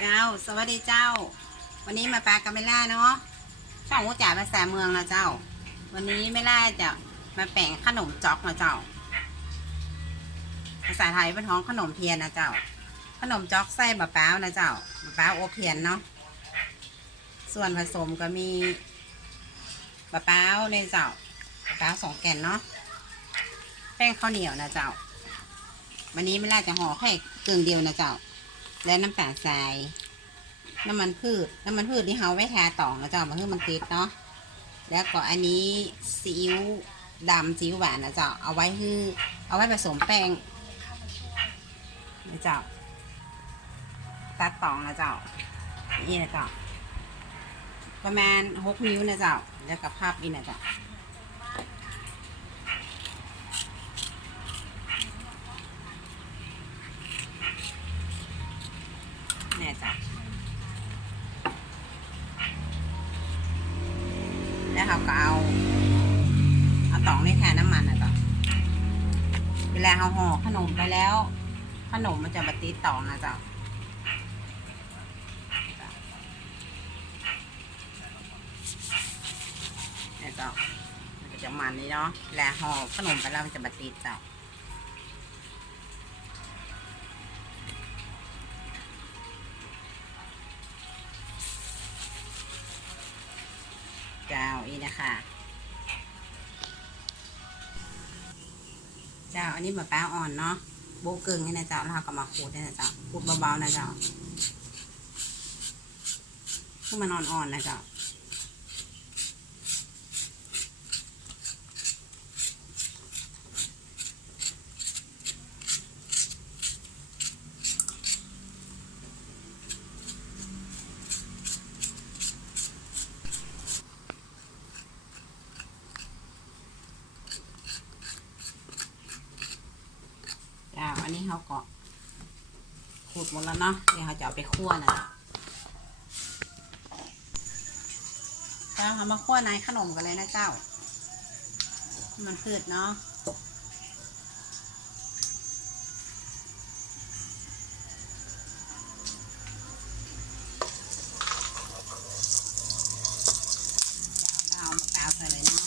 เจ้าสวัสดีเจ้าวันนี้มาปลากาเมล่าเนาะช่องหัวจ่าภาษาเมืองนะเจ้าวันนี้ไม่ล่าจะมาแป่งขนมจ๊อกนะเจ้าภาษาไทยเป็นท้องขนมเทียนนะเจ้าขนมจ๊อกไส้บะเป้านะเจ้าบะเป้าอบเทียนเนาะส่วนผสมก็มีบะเป้าในเจ้าบะเป้า2 แก่นเนาะแป้งข้าวเหนียวนะเจ้าวันนี้ไม่ล่าจะห่อแค่กึ่งเดียวนะเจ้าและน้ำตาลทรายน้ำมันพืชที่เขาไว้ทาต่องนะเจ้ามาให้มันติดเนาะแล้วก็อันนี้ซีอิ๊วดำซีอิ๊วหวานนะเจ้าเอาไว้ผสมแป้งนะเจ้าตัดต่องนะเจ้านี่นะเจ้าประมาณ6 นิ้วนะเจ้าแล้วก็พับอีกนะเจ้าเนี่ยจ้ะแล้วเขาก็เอาตองในแทนน้ำมันนะจ๊ะเวลาเขาห่อขนมไปแล้วขนมมันจะบัดติดตองนะจ๊ะเนี่ยจ๊ะมันจะมันนี่เนาะเวลาห่อขนมไปแล้วมันจะบัดติดจ๊ะเจ้าอีนะคะเจ้าอันนี้มะพร้าวอ่อนเนาะโบกึ่งให้นะเจ้าแล้วเราก็มาขูดให้นะเจ้าขูดเบาๆนะเจ้าให้มันอ่อนๆนะเจ้าอันนี้เขาก็ขูดหมดแล้วเนาะเดี๋ยวเขาจะเอาไปคั่วนะเจ้าเขามาคั่วในขนมกันเลยนะเจ้ามันพืชเนาะเอามะพร้าวใส่เลยเนาะ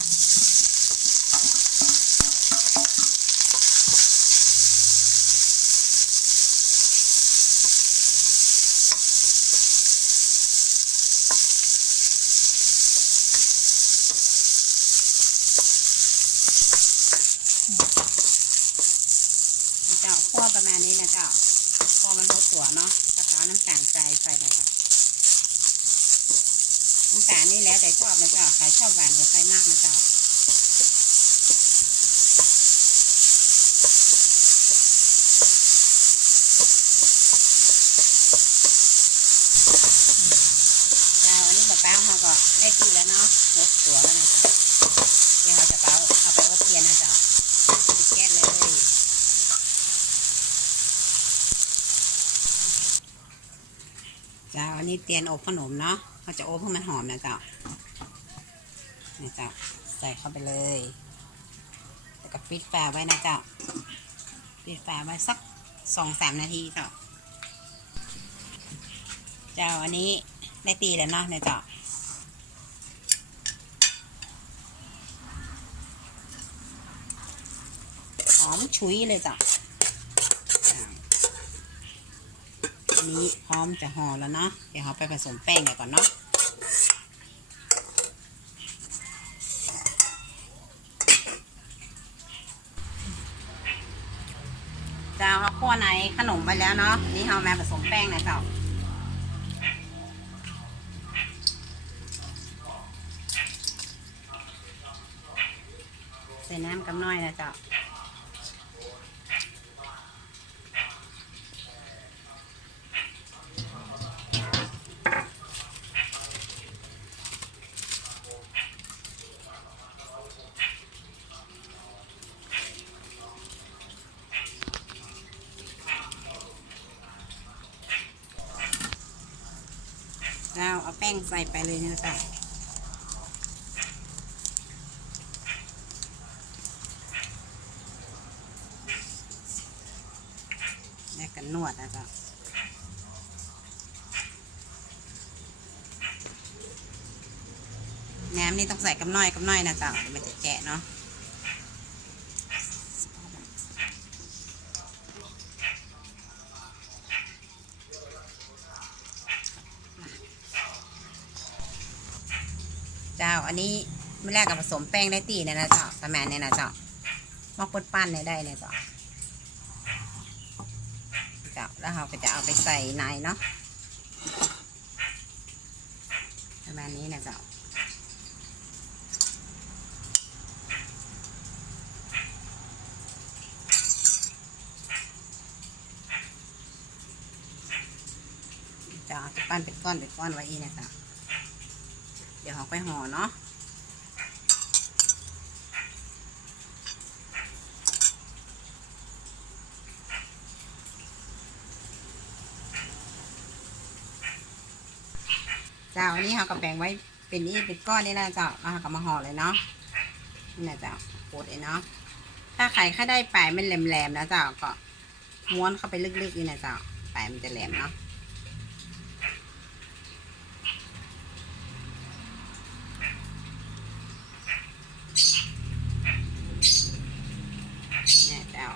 เจ้าคั่วประมาณนี้นะเจ้าพอมันลดตัวเนาะแล้วก็เอาน้ำตาลทรายใส่ไปจ้ะน้ำตาลนี่แล้วแต่ชอบนะเจ้าใครชอบหวานก็ใส่มากนะเจ้าอันนี้มะพร้าวเขาก็ได้ที่แล้วเนาะลดตัวแล้วนะเจ้าเดี๋ยวเราจะเอาไปอบเทียนนะเจ้าปิดแก๊สเลยเจ้าอันนี้เตียนอบขนมเนาะเขาจะอบให้มันหอมนะเจ้าเนี่ยเจ้าใส่เข้าไปเลยแล้วก็ปิดฝาไว้นะเจ้าปิดฝาไว้สัก2-3 นาทีเจ้าอันนี้ได้ตีแล้วเนาะเนี่ยเจ้าหอมฉุยเลยเจ้าอันนี้พร้อมจะห่อแล้วเนาะเดี๋ยวเราไปผสมแป้งกันก่อนเนาะเจ้าเราคั่วในขนมไปแล้วเนาะนี่เรามาผสมแป้งนะเจ้าใส่น้ำกับน้อยนะเจ้าเอาแป้งใส่ไปเลยนะเจ้าแล้วก็นวดนะเจ้า แหนมนี่ต้องใส่กับน้อยนะเจ้าเดี๋ยวมันจะแกะเนาะเจ้าอันนี้ไม่แรกกับผสมแป้งได้ตีเนี่ยนะเจ้าประมาณเนี่ยนะเจ้ามอกปั้นเนี่ยได้เนี่ยเจ้าแล้วเราก็จะเอาไปใส่ในเนาะประมาณนี้นะเจ้าจะปั้นเป็นก้อนไว้อีกนะเจ้าเดี๋ยวเราไปห่อเนาะเจ้าอันนี้เราก็แบ่งไว้เป็นก้อนนี่นะเจ้าเราก็มาห่อเลยเนาะนี่นะเจ้าโคตรเลยเนาะถ้าไข่ข้าได้ปลายมันแหลมๆนะเจ้าก็ม้วนเข้าไปลึกๆนี่นะเจ้าปลายมันจะแหลมเนาะเนี่ยเจ้า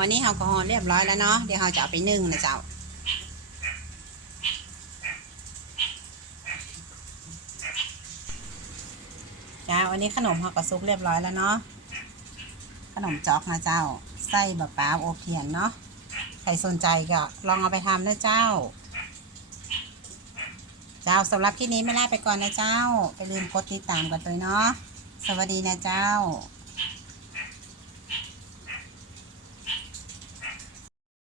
อันนี้เราก็ห่อเรียบร้อยแล้วเนาะเดี๋ยวเราจะเอาไปนึ่งนะเจ้าวันนี้ขนมเราก็ซุกเรียบร้อยแล้วเนาะขนมจ๊อกนะเจ้าไส้บะป๋าโอเพียนเนาะใครสนใจก็ลองเอาไปทำนะเจ้าสำหรับคลิปนี้ไม่ลาไปก่อนนะเจ้าอย่าลืมกดติดตามกันด้วยเนาะสวัสดีนะเจ้า